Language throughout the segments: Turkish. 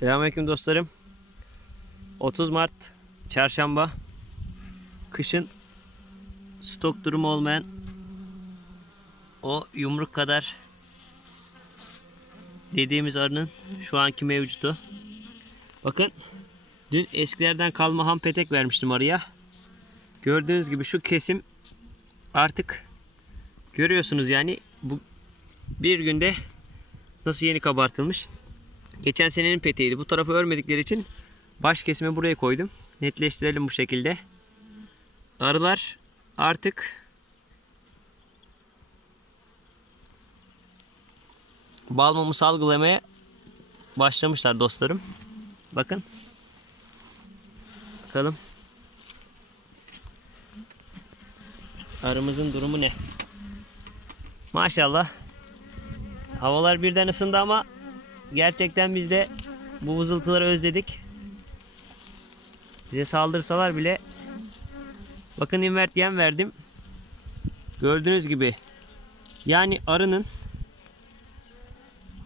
Selamünaleyküm dostlarım. 30 Mart Çarşamba. Kışın stok durumu olmayan o yumruk kadar dediğimiz arının şu anki mevcudu. Bakın dün eskilerden kalma ham petek vermiştim arıya. Gördüğünüz gibi şu kesim artık görüyorsunuz yani bu bir günde nasıl yeni kabartılmış. Geçen senenin peteğiydi. Bu tarafı örmedikleri için baş kesime buraya koydum. Netleştirelim bu şekilde. Arılar artık bal salgılamaya başlamışlar dostlarım. Bakın. Bakalım. Arımızın durumu ne? Maşallah. Havalar birden ısındı ama gerçekten biz de bu vızıltıları özledik. Bize saldırsalar bile bakın invert yem verdim. Gördüğünüz gibi yani arının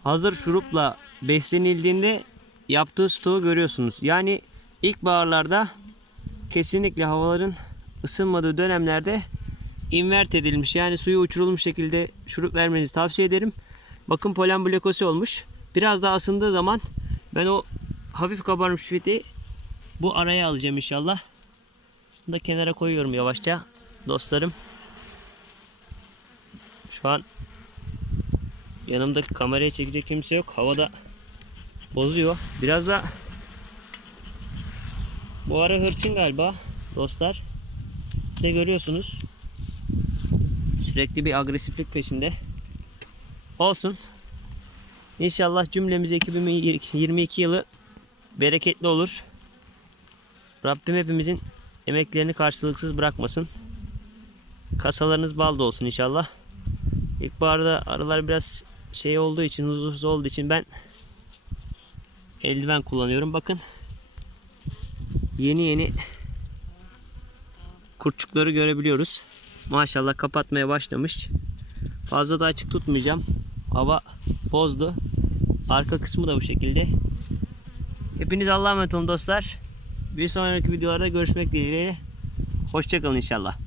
hazır şurupla beslenildiğinde yaptığı stoğu görüyorsunuz. Yani ilkbaharlarda kesinlikle havaların ısınmadığı dönemlerde invert edilmiş. Yani suyu uçurulmuş şekilde şurup vermenizi tavsiye ederim. Bakın polen blokosu olmuş. Biraz daha ısındığı zaman ben o hafif kabarmış fiti bu araya alacağım inşallah. Bunu da kenara koyuyorum yavaşça dostlarım. Şu an yanımdaki kamerayı çekecek kimse yok. Havada bozuyor. Biraz da bu ara hırçın galiba dostlar. Siz de görüyorsunuz. Sürekli bir agresiflik peşinde. Olsun. İnşallah cümlemiz 2022 yılı bereketli olur. Rabbim hepimizin emeklerini karşılıksız bırakmasın. Kasalarınız bal da olsun inşallah. İlkbaharda arılar biraz şey olduğu için, huzursuz olduğu için ben eldiven kullanıyorum. Bakın yeni yeni kurtçukları görebiliyoruz. Maşallah kapatmaya başlamış. Fazla da açık tutmayacağım. Hava bozdu. Arka kısmı da bu şekilde. Hepiniz Allah'a emanet olun dostlar. Bir sonraki videolarda görüşmek dileğiyle. Hoşçakalın inşallah.